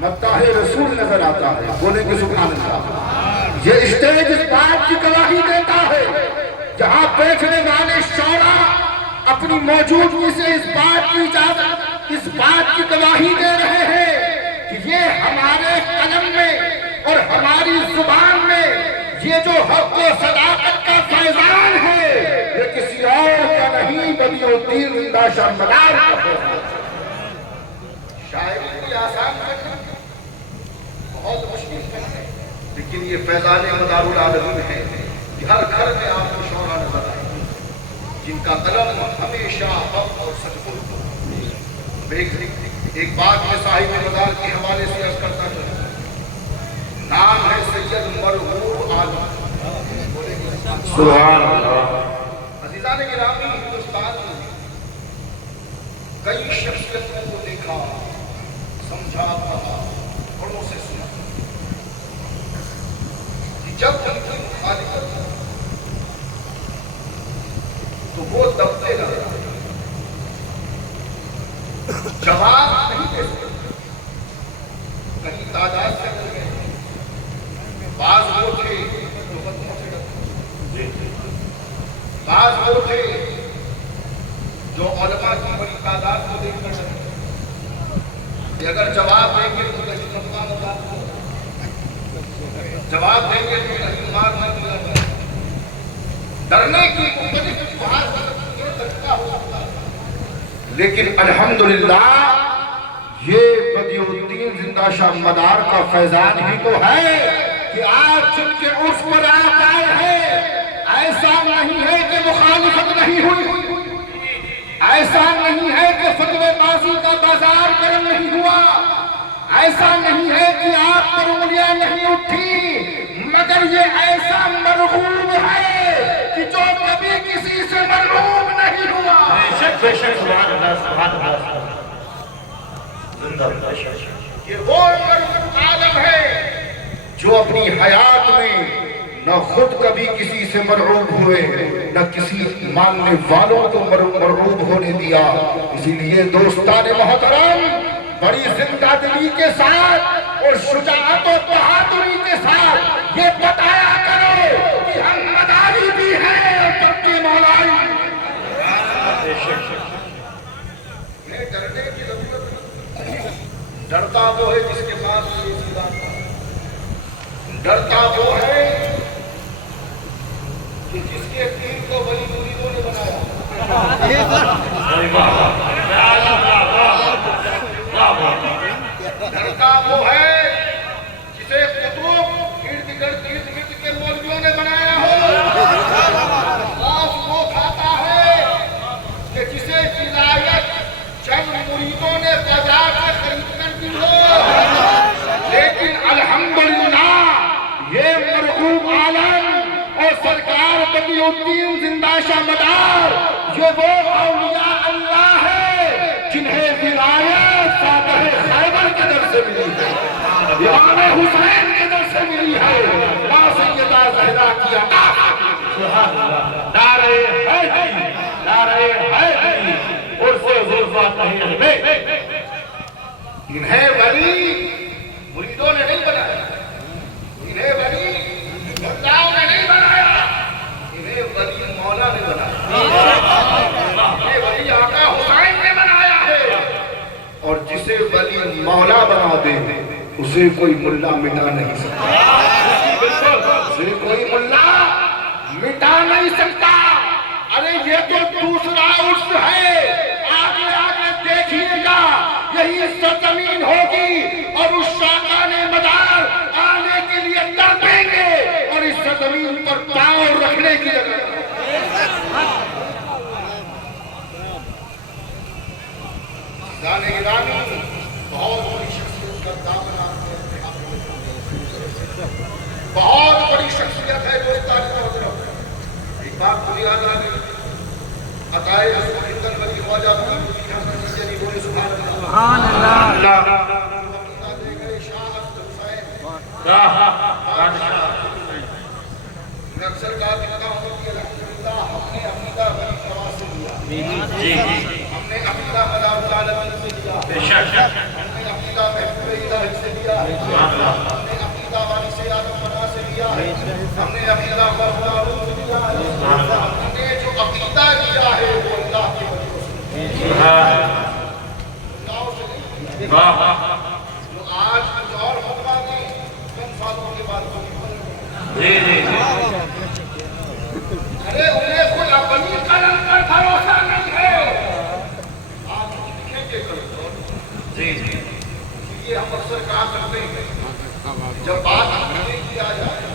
مداح رسول نظر آتا ہے. بولیں گے سبحان اللہ. یہ اسٹیج اس بات کی گواہی دیتا ہے جہاں بیٹھنے والے شعراء اپنی موجودگی سے اس بات کی اجازت، اس بات کی گواہی دے رہے ہیں کہ یہ ہمارے قلم میں اور ہماری زبان میں یہ جو حق و صداقت کا فیضان ہے یہ کسی اور کا نہیں، بدیع الدین زندہ شاہ مدار کا ہے. شاعری کی آسان کرنا بہت مشکل ہے، لیکن یہ فیضان مدار العالمین ہے کہ ہر گھر میں آپ کو شعراء نظر آئے جن کا قلم ہمیشہ حق اور سچ بولتا ہے. ایک بات میں صاحب مدار کے حوالے سے عرض کرتا چلوں. نام ہے سید مرغوب عالم. سبحان اللہ. عزیزان گرامی، ہندوستان میں کئی شخصیتوں کو دیکھا، سمجھا، پڑھا، بڑوں سے سنا کہ جب ان کی مخالفت تو وہ دبتے رہے، جواب نہیں دے سکتے. کہیں تعداد سے مل گئے، بعض وہ تھے جو ختموں سے ڈرتے، بعض وہ تھے جو علماء کی بڑی تعداد کو دیکھ کر ڈرتے کہ اگر جواب دیں گے تو کہیں نقصان ہوگا، جواب دیں گے تو کہیں مار نہ دیا جائے. ڈرنے کی مختلف بات یہ طریقہ ہو سکتا ہے، لیکن الحمدللہ یہ بدیع الدین زندہ شاہ مدار کا فیضان ہی تو ہے کہ آج جن کے عرف پر آپ آئے ہیں ایسا نہیں ہے کہ مخالفت نہیں ہوئی، ایسا نہیں ہے کہ فتوے بازی کا بازار گرم نہیں ہوا، ایسا نہیں ہے کہ آپ پر انگلیاں نہیں اٹھی، مگر یہ ایسا مرغوب ہے کہ جو کبھی کسی سے مرغوب نہیں ہوا. بے شک سبحان اللہ، سبحان اللہ. یہ وہ مرغوب عالم ہے جو اپنی حیات میں نہ خود کبھی کسی سے مرعوب ہوئے، نہ کسی ماننے والوں کو مرعوب ہونے دیا. اسی لیے دوستان محترم بڑی زندہ دلی کے ساتھ اور شجاعت و بہادری کے ساتھ یہ بتایا کرو کہ ہم مداری بھی ہیں اور پکی مولائی. یہ ڈرنے کی ضرورت نہیں. ڈرتا وہ ہے جس کے پاس یہ استعداد ہے. ڈرتا وہ ہے کہ جس کے دین کو ولی مریدوں نے بنایا. ڈرتا وہ ہے جسے قطب ارد گرد کے مولویوں نے بنایا ہو. خوف وہ کھاتا ہے کہ جسے ولایت چند مریدوں نے بازار سے خرید کر دی ہو. لیکن الحمدللہ یہ مرغوب عالم اور سرکار بدیع الدین زندہ شاہ مدار یہ وہ اولیاء اللہ ہے جنہیں ولایت فاتح خیبر کے در سے ملی ہے، امام حسین کے در سے ملی ہے، ماں سیدہ زہرا کی عطا. نعرہ حیدری، نعرہ حیدری، عرف ظلفات نہیں ہے. انہیں ولی مریدوں نے نہیں بنایا، انہیں ولی ملاؤں نے نہیں بنایا، انہیں ولی مولا نے بنایا، انہیں ولی آقا حسین نے بنایا ہے. اور جسے ولی مولا بنا دے اسے کوئی ملا مٹا نہیں سکتا، اسے کوئی ملا مٹا نہیں سکتا. ارے یہ تو دوسرا عرص ہے، آگے آگے دیکھیے گا یہی سرزمین ہوگی اور اس شاقان مدار آنے کے لیے تڑپیں گے اور اس سرزمین پر پاؤں رکھنے کی جگہ. جانے گرامی بہت بڑی شخصیت کا دامن آپ کے ہاتھ میں، بہت بڑی شخصیت ہے دوستان محترم. ایک بات کو یاد آ گئی، عطائے رسول ہندن ولی خواجہ محمد حسن سیدی بولے سبحان اللہ. سبحان اللہ. میں اکثر کہا کرتا ہوں کہ الحمدللہ ہم نے عقیدہ بنی نواز سے لیا، ہم نے عقیدہ مدار العالمین سے لیا، ہم نے عقیدہ محبوب الہی سے لیا. ہے، ہم نے عقیدہ وارث آدم بنا سے لیا ہے، ہم نے عقیدہ فرعون سے لیا ہے، ہم نے جو عقیدہ لیا ہے وہ اللہ کے وجہ سے اللہ سے نہیں، جو آج کچھ اور فتویٰ دیں چند سالوں کے بعد ارے انہیں کوئی اپنی قلم پر بھروسہ نہیں ہے، آپ لکھیں گے یہ ہم اکثر کہا کرتے ہیں جب بات عقیدے کی آ جائے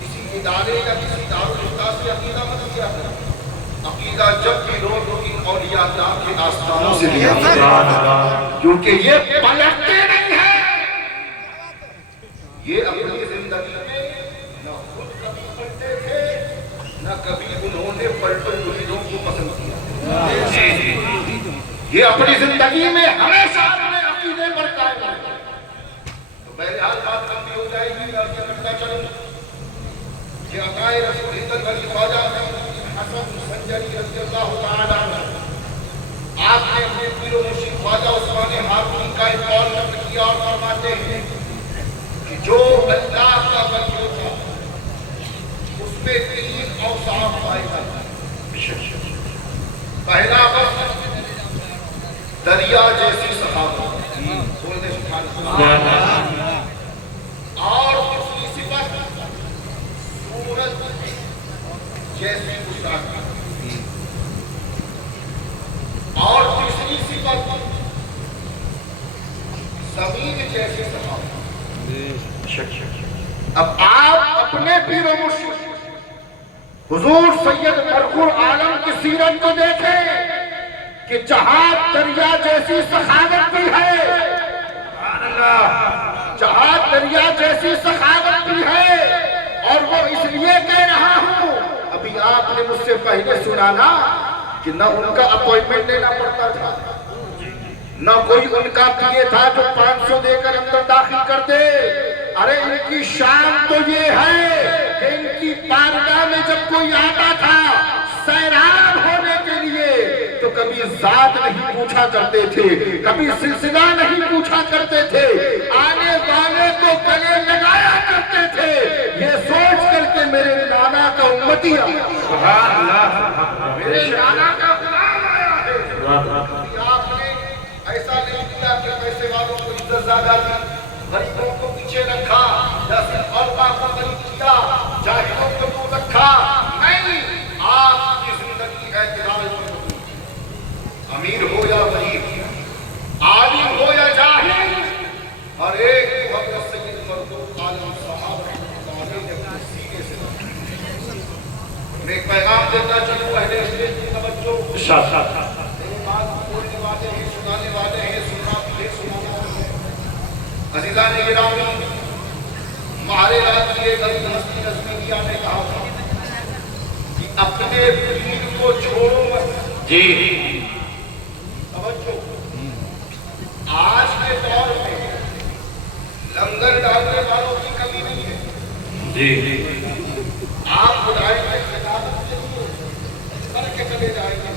کسی ادارے یا کسی دارالفتہ سے عقیدہ مت کیا کریں، عقیدہ جب بھی روز ان اولیاء اللہ کے آستانوں سے لیا کیونکہ یہ پلٹتے نہیں ہیں، یہ اپنی زندگی میں نہ خود کبھی پلٹے تھے نہ کبھی انہوں نے پلٹوں مریدوں کو پسند کیا، یہ اپنی زندگی میں ہمیشہ اپنے عقیدے پر قائم رہے۔ تو بہرحال بات لمبی ہو جائے گی اور یہ کرتا چلوں کہ عطائے رسول حضرت علی خواجہ حسن سنجری رضی اللہ تعالیٰ عنہ آپ نے اپنے پیر و مرشد خواجہ عثمان ہارونی کا ایک قول نقل کیا اور فرماتے ہیں کہ جو اللہ کا ولی ہوتا اس میں 3 اوصاف پائے جاتے ہیں۔ پہلا وصف دریا جیسی سخاوت، بول دے سبحان اللہ، اور دوسری صفت سورج جیسی گستاخی، اور تیسری صفت زمین جیسی سخاوت۔ اب آپ اپنے پیر و مرشد حضور سید مرخور عالم کی سیرت کو دیکھیں کہ جہاں دریا جیسی سخاوت بھی ہے، جہاں دریا جیسی سخاوت بھی ہے، اور وہ اس لیے کہہ رہا ہوں، ابھی آپ نے مجھ سے پہلے سنا نا کہ نہ ان کا اپوائنٹمنٹ لینا پڑتا تھا، نہ کوئی ان کا پیے تھا جو 500 دے کر اندر داخل کر دے۔ ارے ان کی شان تو یہ ہے کہ ان کی بارگاہ میں جب کوئی آتا تھا سیراب ہونے کے لیے تو کبھی ذات نہیں پوچھا کرتے تھے، کبھی سلسلہ نہیں پوچھا کرتے تھے، آنے والے کو گلے لگایا کرتے تھے، یہ سوچ کر کے میرے نانا کا امتی آیا، میرے نانا کا غلام آیا ہے۔ آپ نے ایسا نہیں کیا کہ پیسے والوں کو عزت زیادہ دی، غریبوں کو پیچھے رکھا، یا صرف علماء کو غریب کیا، جاہلوں کو دور رکھا، نہیں، آپ کی زندگی اعتدال پر مبنی، امیر ہو یا غریب، عالم ہو یا جاہل، اور ایک حضرت سید مرخور عالم صاحب رحمۃ اللہ علیہ نے اپنے سینے سے میں ایک پیغام دیتا چلوں اہل اسٹیج کی توجہ، میرے بات بولنے والے ہیں، سنانے والے ہیں، سننا بھی ہے، سنانا بھی ہے۔ عزیزان گرامی، ہمارے رات کی ایک عظیم ہستی نظمیہ نے کہا تھا کہ اپنے پیر کو چھوڑو مت۔ جی توجہ، آج کے دور میں لنگر ڈالنے والوں کی کمی نہیں ہے، جی آپ خدائی میں خدمت کے لیے کر کے چلے جائیں گے۔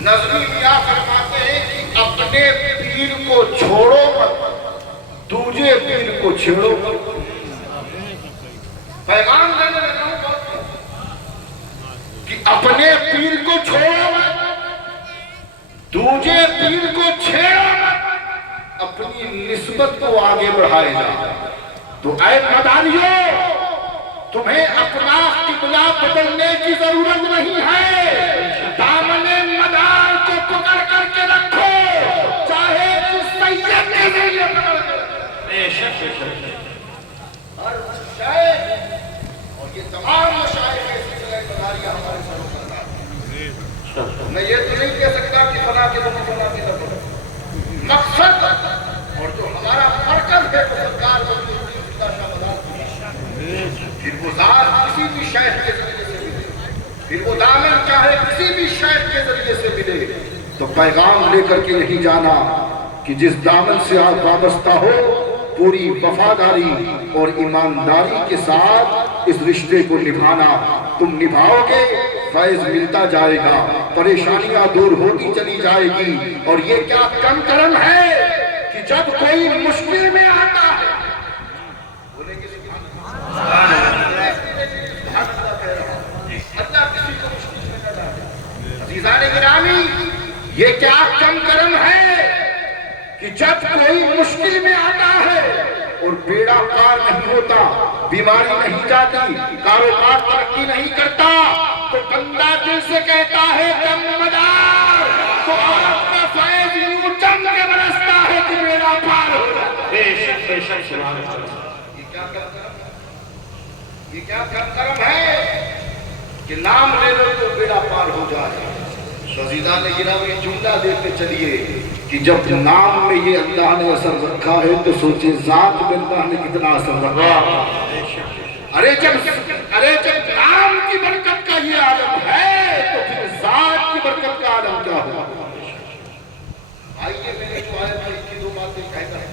نظمی میاں فرماتے ہیں کہ اپنے پیر کو چھوڑو مت، دوجے پیر کو چھیڑو مت۔ پیغام دینے لگا ہوں بہت کہ اپنے پیر کو چھوڑو مت، دوجے پیر کو چھیڑو مت، اپنی نسبت کو آگے بڑھائے جا۔ تو اے مداریوں، تمہیں اپنا قبلہ بدلنے کی ضرورت نہیں ہے، دامن مدار کو پکڑ کر کے رکھو، چاہے جس سید کے ذریعے پکڑ کر، ہر شاید، اور یہ تمام مشاہد کے سلسلہ مداریہ ہمارے سروں پر ہے۔ میں یہ تو نہیں کہہ سکتا کہ فنا کے دفعہ فنا کے دفعہ مقصد اور جو ہمارا مرکز ہے وہ سرکار بندی شاہ مدار کی، پھر وہ ذات کسی بھی شہر کے ذریعے سے ملے، پھر وہ دامن چاہے کسی بھی شہر کے ذریعے سے ملے، تو پیغام لے کر کے یہی جانا کہ جس دامن سے آپ وابستہ ہو پوری وفاداری اور ایمانداری کے ساتھ اس رشتے کو نبھانا، تم نبھاؤ گے فیض ملتا جائے گا، پریشانیاں دور ہوتی چلی جائے گی۔ اور یہ کیا کم کرم ہے کہ جب کوئی مشکل میں آتا ہے، بولیں گے سبحان اللہ، اللہ کسی کو مشکل میں نہ ڈالے۔ عزیزان گرامی، یہ کیا کم کرم ہے کہ جب کوئی مشکل میں آتا ہے اور بیڑا پار نہیں ہوتا، بیماری نہیں جاتی، کاروبار ترقی نہیں کرتا، تو بندہ دل سے کہتا ہے کم مدار، تو آپ کا فیض یوں جم کے برستا ہے کہ بیڑا پار ہو جاتا ہے۔ بے شک بے شک سبحان اللہ۔ یہ کیا کم کرم ہے؟ یہ کیا کم کرم ہے کہ نام لے لو تو بیڑا پار ہو جائے۔ عزیزان گرامی، جملہ دیتے چلیے کہ جب نام میں یہ اللہ نے اثر رکھا ہے تو سوچے ذات میں اللہ نے کتنا اثر رکھا ہے۔ ارے جب نام کی برکت کا یہ عالم ہے تو پھر ذات کی برکت کا عالم کیا ہوگا؟ آئیے میں نے جو آیت پڑھی تھی، دو باتیں کہتا ہے،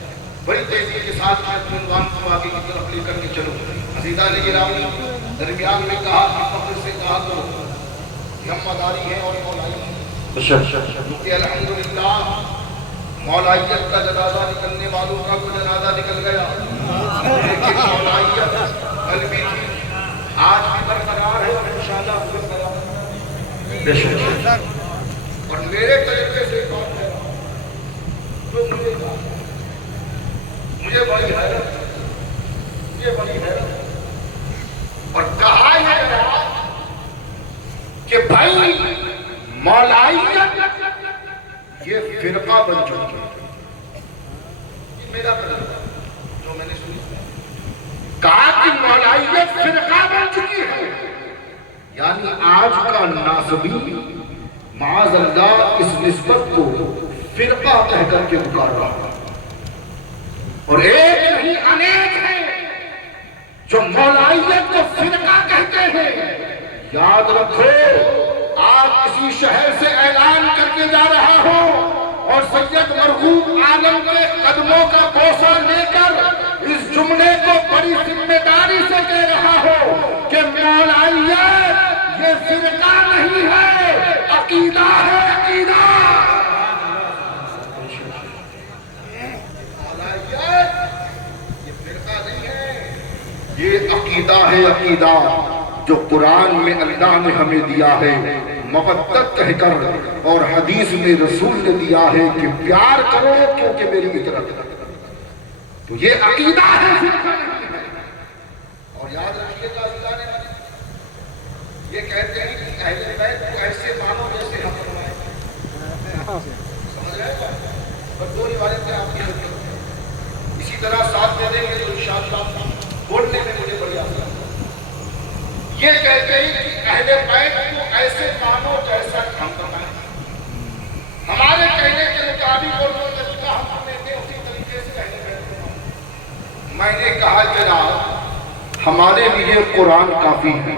بڑی تیزی کے ساتھ آیت عنوان کو آگے کی طرف لے کر کے چلو۔ عزیزان گرامی، درمیان میں کہا کہ فخر سے کہا تو ہمداری ہے اور مولائی ہے، کیونکہ الحمدللہ مولائیت کا جنازہ نکلنے والوں کا کوئی جنازہ نکل گیا، لیکن مولائیت کل بھی تھی، آج بھی برقرار ہے اور انشاءاللہ برقرار ہے۔ اور میرے طریقے سے کون ہے جو مجھے بڑی حیرت، اور کہا یہ گیا کہ بھائی مولائیت یہ فرقہ بن چکی ہے۔ یہ میرا قدر جو میں نے سنی، کہا کہ مولائیت فرقہ بن چکی ہے، یعنی آج کا ناصبی معاذ اللہ اس نسبت کو فرقہ کہہ کر کے پکار رہا ہے، اور ایک نہیں انیک ہے جو مولائیت کو فرقہ کہتے ہیں۔ یاد رکھو، آج کسی شہر سے اعلان کر کے جا رہا ہو اور سید مرغوب عالم کے قدموں کا بوسہ لے کر اس جملے کو بڑی ذمہ داری سے کہہ رہا ہو کہ مولائیت یہ فرقہ نہیں ہے، عقیدہ ہے، عقیدہ۔ مولائیت یہ فرقہ نہیں ہے، یہ عقیدہ ہے، عقیدہ جو قرآن میں اللہ نے ہمیں دیا ہے مودت کہہ کر، اور حدیث میں رسول نے دیا ہے کہ پیار کرو کیونکہ میری اطاعت کرو، تو یہ عقیدہ ہے، فرقہ نہیں ہے۔ اور یاد رکھیے گا اللہ نے یہ کہتے ہیں کہ اہل بیت کو ایسے مانو جیسے ہم فرمائیں، سمجھ رہے ہیں؟ اور دو روایتیں آپ کی خدمت میں، اسی طرح ساتھ دے دیں گے تو انشاءاللہ بولنے میں مجھے بڑی آسانی۔ یہ کہتے ہیں کہ اہل بیت کو ایسے مانو جیسا ہم فرمائیں، ہمارے کہنے کے مطابق اور جو طریقہ ہم سمجھتے ہیں اسی طریقے سے اہل بیت کو مانو۔ میں نے کہا جناب ہمارے لیے قرآن کافی ہے،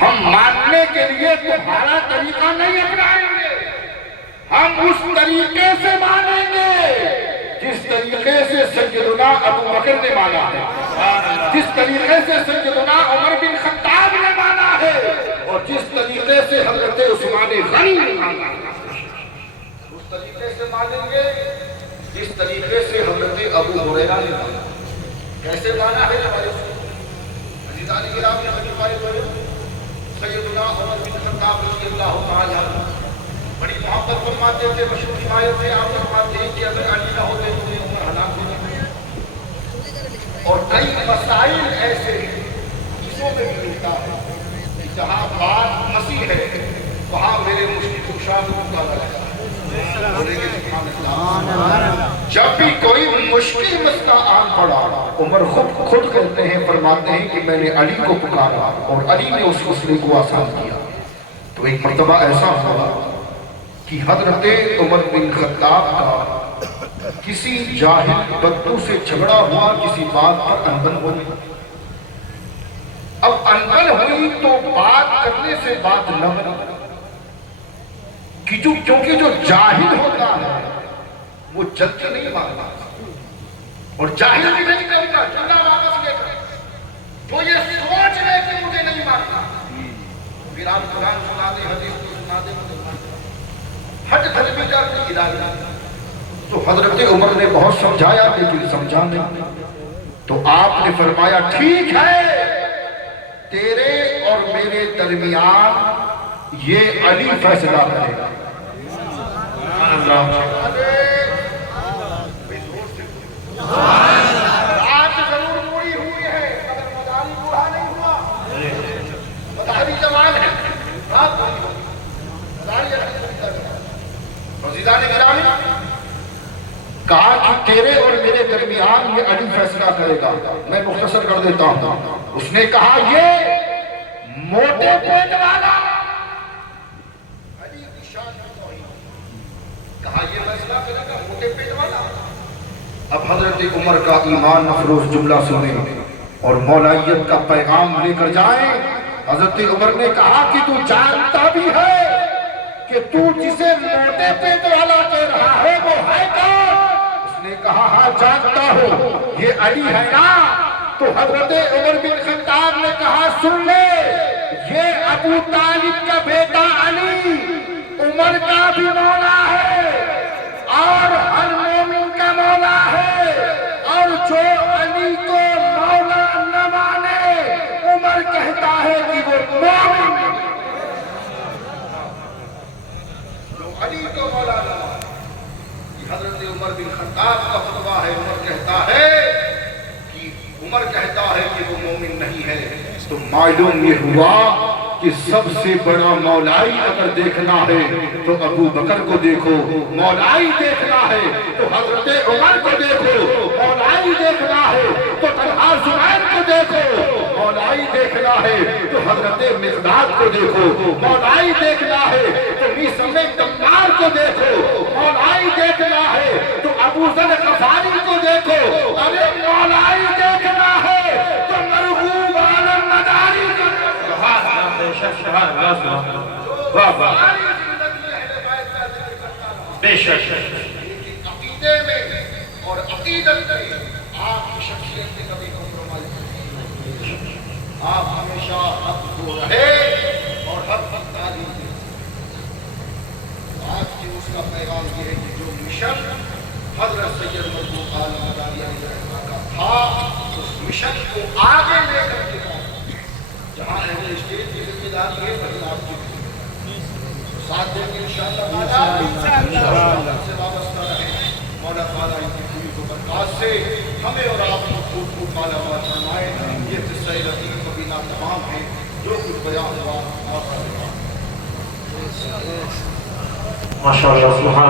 ہم ماننے کے لیے تمہارا طریقہ نہیں اپنائیں گے، ہم اس طریقے سے مانیں گے جس طریقے سے سیدنا ابو بکر نے مانا ہے، جس طریقے سے سیدنا عمر بن خطاب نے مانا ہے، اور جس طریقے سے حضرت عثمان غنی نے مانا ہے، اس طریقے سے مانیں گے جس طریقے سے حضرت ابو ہریرہ نے مانا۔ کیسے مانا ہے ہمارے عزیزان گرامی؟ سیدنا عمر بن خطاب رضی اللہ تعالی عنہ بڑی محبت فرماتے تھے، مشہور روایت سے آپ فرماتے ہیں کہ اگر علی نہ ہوتے تو یہ عمر ہلاک ہو جاتے۔ اور کئی مسائل ایسے چیزوں میں بھی ملتا ہے کہ جہاں بات مسیح ہے وہاں میرے مشکل کشا کو مطالعہ ہے۔ جب بھی کوئی مشکل مسئلہ آن پڑا، عمر خود کہتے ہیں، فرماتے ہیں کہ میں نے علی کو پکارا اور علی نے اس مسئلے کو آسان کیا۔ تو ایک مرتبہ ایسا ہوا کہ حضرت عمر بن خطاب کا کسی جاہل بدو سے جھگڑا ہوا، کسی بات پر انبن ہوئی۔ اب انبن ہوئی تو بات کرنے سے بات نہ بنی، کیونکہ جو جاہل ہوتا ہے وہ جلدی نہیں مانتا، اور جاہل بھی نہیں کرتا جملہ واپس لے کر، تو یہ سوچ لے کہ مجھے نہیں مانتا، پھر آپ قرآن سنا دیں، حدیث سنا دیں، ہٹ دھلمی کا کوئی ارادہ نہیں۔ تو حضرت عمر نے بہت سمجھایا لیکن سمجھا نہیں. تو آپ نے فرمایا ٹھیک ہے، تیرے اور میرے درمیان یہ علی فیصلہ کرے گا. آج ضرور موڑی ہوئی ہے مگر مداری بوڑھا نہیں ہوا. مداری جوان ہے، بات بڑی ہوگی. عزیزان گرامی، کہا کہ تیرے اور میرے درمیان یہ علی فیصلہ کرے گا. میں مختصر کر دیتا ہوں. اس نے کہا یہ موٹے پیٹ والا علی کی شان کی توہین. کہا یہ فیصلہ کرے گا موٹے پیٹ والا. اب حضرت عمر کا ایمان افروز جملہ سنیں اور مولائیت کا پیغام لے کر جائیں. حضرت عمر نے کہا کہ تو جانتا بھی ہے کہ تو جسے موٹے پیٹ والا کہہ رہا ہے وہ ہے کون؟ اس نے کہا ہاں جانتا ہوں، یہ علی ہے نا. تو حضرت عمر بن خطاب نے کہا سن لے، یہ ابو طالب کا بیٹا علی عمر کا بھی مولا ہے اور ہر مومن کا مولا ہے. اور جو علی کو مولا نہ مانے عمر کہتا ہے کہ وہ مومن ہے. علی کو مولا نہ مانے، یہ حضرت عمر بن خطاب کا فتویٰ ہے. عمر کہتا ہے کہ وہ مومن نہیں ہے. تو معلوم یہ ہوا کہ سب سے بڑا مولائی اگر دیکھنا ہے تو ابو بکر کو دیکھو. مولائی دیکھنا ہے تو حضرت عمر کو دیکھو. مولائی دیکھنا ہے تو طلحہ زبیر کو دیکھو. مولائی دیکھنا ہے تو حضرت مقداد کو دیکھو. مولائی دیکھنا ہے تو میثم تمار کو دیکھو. مولائی دیکھنا ہے تو ابو ذر غفاری کو دیکھو. ارے مولائی دیکھنا ہے تو مرغوب عالم مداری کو دیکھو. بے شک عقیدے میں اور عقیدت میں آپ کی شخصیت میں کبھی کمپرومائز نہیں. آپ ہمیشہ حق کو رہے اور حق پر تعلیم دیں. آج کی اس کا پیغام یہ ہے کہ جو مشن حضرت سید مرحوم عالم مداری علیہ السلام کا تھا اس مشن کو آگے لے کر کے جہاں اہل اسٹیج کی ذمہ داری ہے وہیں آپ کی ساتھ دیں گے انشاءاللہ تعالیٰ. سے وابستہ رہیں. مولا تعالیٰ ان کی پوری کو برکات سے ہمیں اور آپ کو خوب خوب مالا مال فرمائے. یہ قصہ لطیف مبینہ تمام ہے جو کچھ بیان ہوا. ماشاءاللہ سبحان